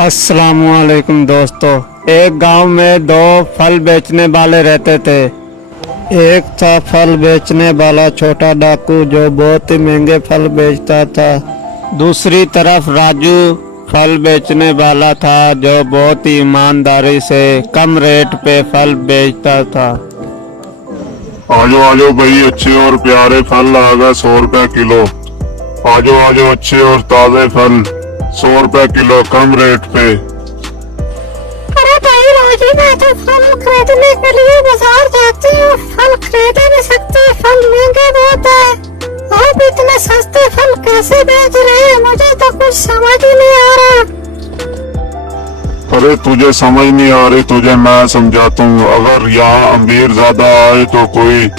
अस्सलामुअलैकुम दोस्तों। एक गांव में दो फल बेचने वाले रहते थे। एक था फल बेचने वाला छोटा डाकू जो बहुत ही महंगे फल बेचता था। दूसरी तरफ राजू फल बेचने वाला था जो बहुत ही ईमानदारी से कम रेट पे फल बेचता था। आजो आजो भाई, अच्छे और प्यारे फल आ गए 100 रुपए किलो। आजो आजो, अच्छे और ताजे फल 100 रुपए किलो, कम रेट पे। अरे भाई रोज ही मैं तो फल खरीदने के लिए बाजार जाती हूँ, फल खरीद ही नहीं सकती, फल महंगे बहुत है। आप इतने सस्ते फल कैसे बेच रहे हैं? मुझे तो कुछ समझ ही नहीं आ रहा। अरे तुझे समझ नहीं आ रही, तुझे मैं समझाता हूँ। अगर यहाँ अमीर ज्यादा आए तो कोई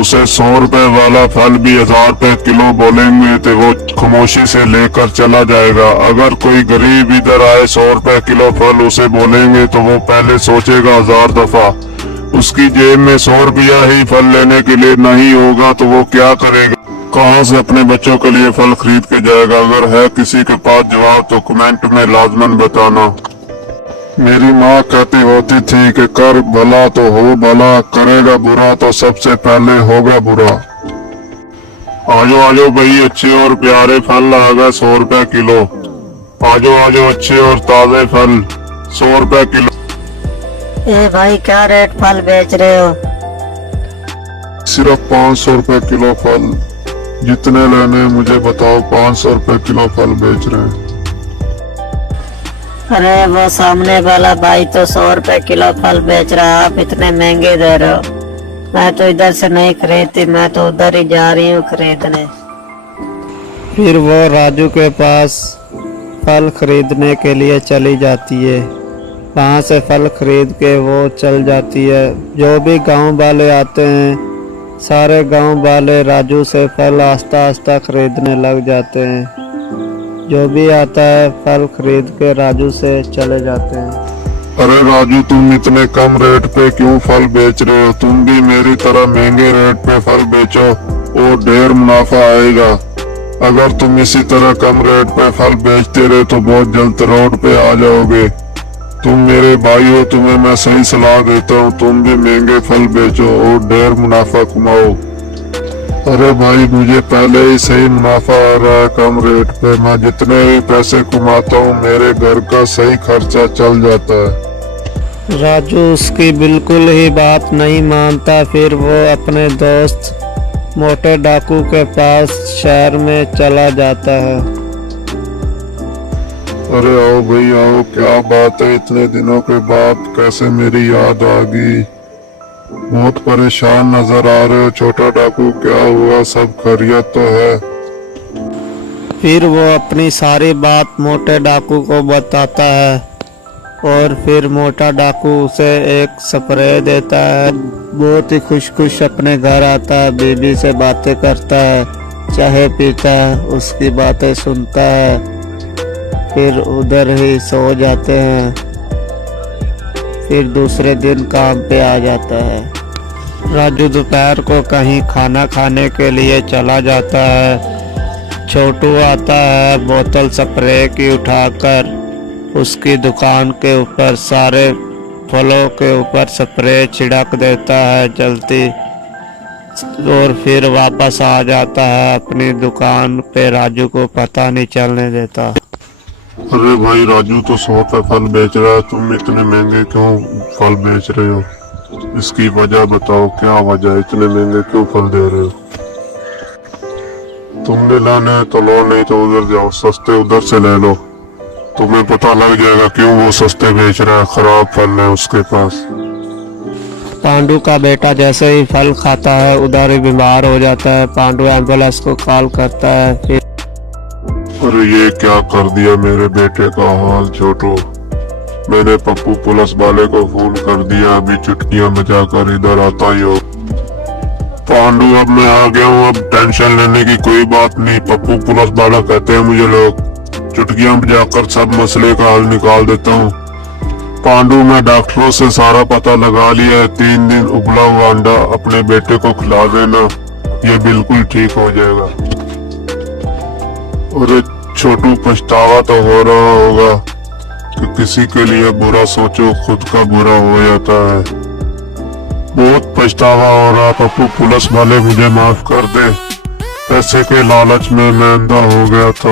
उसे 100 रुपए वाला फल भी 1000 रुपए किलो बोलेंगे तो वो खामोशी से लेकर चला जाएगा। अगर कोई गरीब इधर आए 100 रुपए किलो फल उसे बोलेंगे तो वो पहले सोचेगा 1000 दफा। उसकी जेब में 100 रुपया ही फल लेने के लिए नहीं होगा तो वो क्या करेगा? कहाँ से अपने बच्चों के लिए फल खरीद के जाएगा? अगर है किसी के पास जवाब तो कमेंट में लाजमन बताना। मेरी माँ कहती होती थी कि कर भला तो हो भला, करेगा बुरा तो सबसे पहले होगा बुरा। आजो आजो भाई, अच्छे और प्यारे फल आ गए 100 रुपए किलो। आजो आजो, अच्छे और ताजे फल 100 रुपए किलो। ए भाई क्या रेट फल बेच रहे हो? सिर्फ 500 रुपए किलो फल। जितने लेने मुझे बताओ। 500 रुपए किलो फल बेच रहे हैं। अरे वो सामने वाला भाई तो 100 रुपए किलो फल बेच रहा है, आप इतने महंगे दे रहे हो। मैं तो इधर से नहीं खरीदती, मैं तो उधर ही जा रही हूँ खरीदने। फिर वो राजू के पास फल खरीदने के लिए चली जाती है। वहाँ से फल खरीद के वो चल जाती है। जो भी गांव वाले आते हैं सारे गांव वाले राजू से फल आस्ता आस्ता खरीदने लग जाते हैं। जो भी आता है फल खरीद के राजू से चले जाते हैं। अरे राजू, तुम इतने कम रेट पे क्यों फल बेच रहे हो? तुम भी मेरी तरह महंगे रेट पे फल बेचो और ढेर मुनाफा आएगा। अगर तुम इसी तरह कम रेट पे फल बेचते रहे तो बहुत जल्द रोड पे आ जाओगे। तुम मेरे भाई हो, तुम्हें मैं सही सलाह देता हूँ। तुम भी महंगे फल बेचो और ढेर मुनाफा कमाओ। अरे भाई, मुझे पहले ही सही मुनाफा आ रहा है कम रेट पे। मैं जितने भी पैसे कमाता हूँ मेरे घर का सही खर्चा चल जाता है। राजू उसकी बिल्कुल ही बात नहीं मानता। फिर वो अपने दोस्त मोटे डाकू के पास शहर में चला जाता है। अरे आओ भाई आओ, क्या बात है? इतने दिनों के बाद कैसे मेरी याद आ गई? बहुत परेशान नजर आ रहे हो छोटा डाकू, क्या हुआ? सब खैरियत तो है? फिर वो अपनी सारी बात मोटे डाकू को बताता है और फिर मोटा डाकू उसे एक स्प्रे देता है। बहुत ही खुश खुश अपने घर आता है, बीबी से बातें करता है, चाय पीता है, उसकी बातें सुनता है, फिर उधर ही सो जाते हैं। फिर दूसरे दिन काम पे आ जाता है। राजू दोपहर को कहीं खाना खाने के लिए चला जाता है। छोटू आता है बोतल स्प्रे की उठाकर उसकी दुकान के ऊपर सारे फलों के ऊपर स्प्रे छिड़क देता है जल्दी, और फिर वापस आ जाता है अपनी दुकान पे। राजू को पता नहीं चलने देता। अरे भाई राजू तो 100 रुपए फल बेच रहा है, तुम इतने महंगे क्यों फल बेच रहे हो? इसकी वजह बताओ, क्या वजह है? इतने महंगे क्यों फल दे रहे हो? तुमने लाने हैं तो लो, नहीं तो उधर जाओ, सस्ते उधर से ले लो। तुम्हें पता लग जाएगा क्यों वो सस्ते बेच रहा है। खराब फल है उसके पास। पांडू का बेटा जैसे ही फल खाता है उधर ही बीमार हो जाता है। पांडू एम्बुलेंस को कॉल करता है। फिर अरे ये क्या कर दिया मेरे बेटे का हाल छोटू। मैंने पप्पू पुलिस वाले को फोन कर दिया, अभी चुटकियां बजाकर इधर आता ही हो। पांडू, अब मैं आ गया हूँ, अब टेंशन लेने की कोई बात नहीं। पप्पू पुलिस वाला कहते हैं मुझे लोग, चुटकियां बजाकर सब मसले का हल निकाल देता हूँ। पांडू, मैं डॉक्टरों से सारा पता लगा लिया है। 3 दिन उबला हुआ अंडा अपने बेटे को खिला देना, ये बिल्कुल ठीक हो जाएगा। अरे छोटू, पछतावा तो हो रहा होगा किसी के लिए बुरा सोचो खुद का बुरा हो जाता है। बहुत पछतावा हो रहा पप्पू, पुलिस वाले मुझे माफ कर दे, पैसे के लालच में मैं अंधा हो गया था।